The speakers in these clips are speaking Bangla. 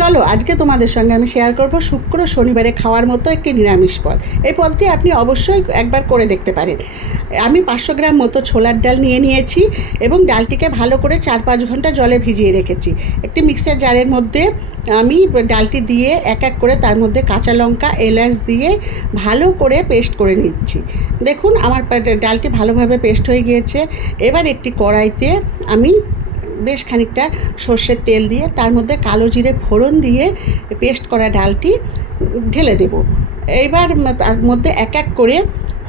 চলো আজকে তোমাদের সঙ্গে আমি শেয়ার করব শুক্র শনিবারে খাওয়ার মতো একটি নিরামিষ পদ। এই পদটি আপনি অবশ্যই একবার করে দেখতে পারেন। আমি 500 গ্রাম মতো ছোলার ডাল নিয়েছি এবং ডালটিকে ভালো করে 4-5 ঘন্টা জলে ভিজিয়ে রেখেছি। একটি মিক্সার জারের মধ্যে আমি ডালটি দিয়ে এক এক করে তার মধ্যে কাঁচা লঙ্কা এলাচ দিয়ে ভালো করে পেস্ট করে নিচ্ছি। দেখুন আমার ডালটি ভালোভাবে পেস্ট হয়ে গিয়েছে। এবার একটি কড়াইতে আমি বেশ খানিকটা সর্ষের তেল দিয়ে তার মধ্যে কালো জিরে ফোড়ন দিয়ে পেস্ট করা ডালটি ঢেলে দেব। এইবার তার মধ্যে এক এক করে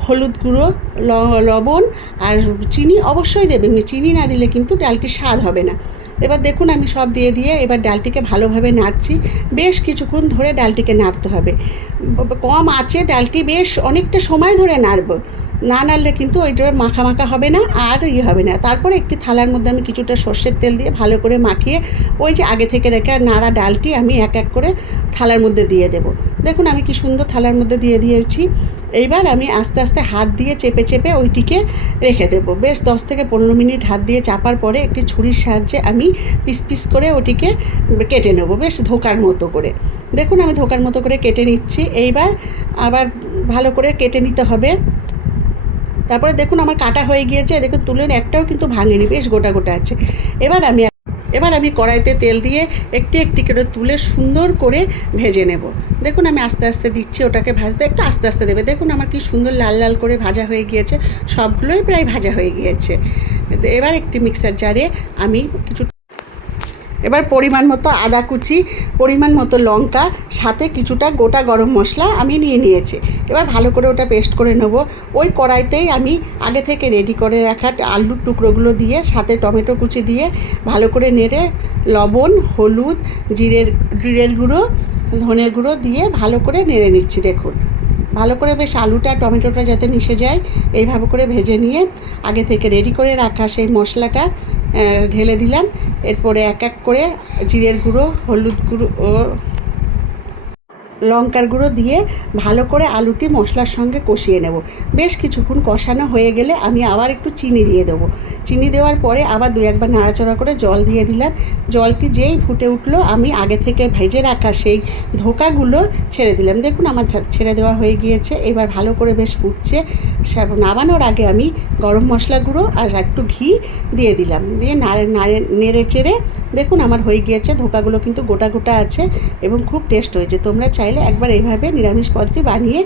হলুদ গুঁড়ো, লবণ আর চিনি অবশ্যই দেবেন, চিনি না দিলে কিন্তু ডালটির স্বাদ হবে না। এবার দেখুন আমি সব দিয়ে এবার ডালটিকে ভালোভাবে নাড়ছি। বেশ কিছুক্ষণ ধরে ডালটিকে নাড়তে হবে, কম আঁচে ডালটি বেশ অনেকটা সময় ধরে নাড়ব। না নাড়লে কিন্তু ওইটা মাখা মাখা হবে না আর হবে না। তারপরে একটি থালার মধ্যে আমি কিছুটা সর্ষের তেল দিয়ে ভালো করে মাখিয়ে ওই যে আগে থেকে রেখে নাড়া ডালটি আমি এক এক করে থালার মধ্যে দিয়ে দেব। দেখুন আমি কি সুন্দর থালার মধ্যে দিয়ে দিয়েছি। এইবার আমি আস্তে আস্তে হাত দিয়ে চেপে ওইটিকে রেখে দেবো। বেশ 10 থেকে 15 মিনিট হাত দিয়ে চাপার পরে একটি ছুরির সাহায্যে আমি পিস করে ওটিকে কেটে নেবো, বেশ ধোকার মতো করে। দেখুন আমি ধোকার মতো করে কেটে নিচ্ছি। এইবার আবার ভালো করে কেটে নিতে হবে। তারপরে দেখুন আমার কাটা হয়ে গিয়েছে, দেখুন তুলেন একটাও কিন্তু ভাঙেনি, বেশ গোটা আছে। এবার আমি কড়াইতে তেল দিয়ে একটি করে তুলে সুন্দর করে ভেজে নেব। দেখুন আমি আস্তে আস্তে দিচ্ছি, ওটাকে ভাজতে একটু আস্তে আস্তে দেবে। দেখুন আমার কি সুন্দর লাল লাল করে ভাজা হয়ে গিয়েছে, সবগুলোই প্রায় ভাজা হয়ে গিয়েছে। এবার একটি মিক্সার জারে আমি এবার পরিমাণ মতো আদা কুচি, পরিমাণ মতো লঙ্কা, সাথে কিছুটা গোটা গরম মশলা আমি নিয়েছি। এবার ভালো করে ওটা পেস্ট করে নেব। ওই কড়াইতেই আমি আগে থেকে রেডি করে রাখা আলুর টুকরোগুলো দিয়ে সাথে টমেটো কুচি দিয়ে ভালো করে নেড়ে লবণ, হলুদ, জিরের গুঁড়ো, ধনের গুঁড়ো দিয়ে ভালো করে নেড়ে নিচ্ছি। দেখুন ভালো করে বেশ আলুটা টমেটোটা যাতে মিশে যায় এইভাবে করে ভেজে নিয়ে আগে থেকে রেডি করে রাখা সেই মশলাটা ঢেলে দিলাম। এরপরে এক এক করে জিরের গুঁড়ো, হলুদ গুঁড়ো ও লঙ্কার গুঁড়ো দিয়ে ভালো করে আলুটি মশলার সঙ্গে কষিয়ে নেব। বেশ কিছুক্ষণ কষানো হয়ে গেলে আমি আবার একটু চিনি দিয়ে দেবো। চিনি দেওয়ার পরে আবার 2-1 বার নাড়াচাড়া করে জল দিয়ে দিলাম। জলটি যেই ফুটে উঠলো আমি আগে থেকে ভেজে রাখা সেই ধোকাগুলো ছেড়ে দিলাম। দেখুন আমার ছেড়ে দেওয়া হয়ে গিয়েছে। এবার ভালো করে বেশ ফুটছে। নামানোর আগে আমি গরম মশলা গুঁড়ো আর একটু ঘি দিয়ে দিলাম, দিয়ে নেড়ে চেড়ে দেখুন আমার হয়ে গিয়েছে। ধোকাগুলো কিন্তু গোটা আছে এবং খুব টেস্ট হয়েছে। তোমরা চাইলে একবার এইভাবে নিরামিষ পদটি বানিয়ে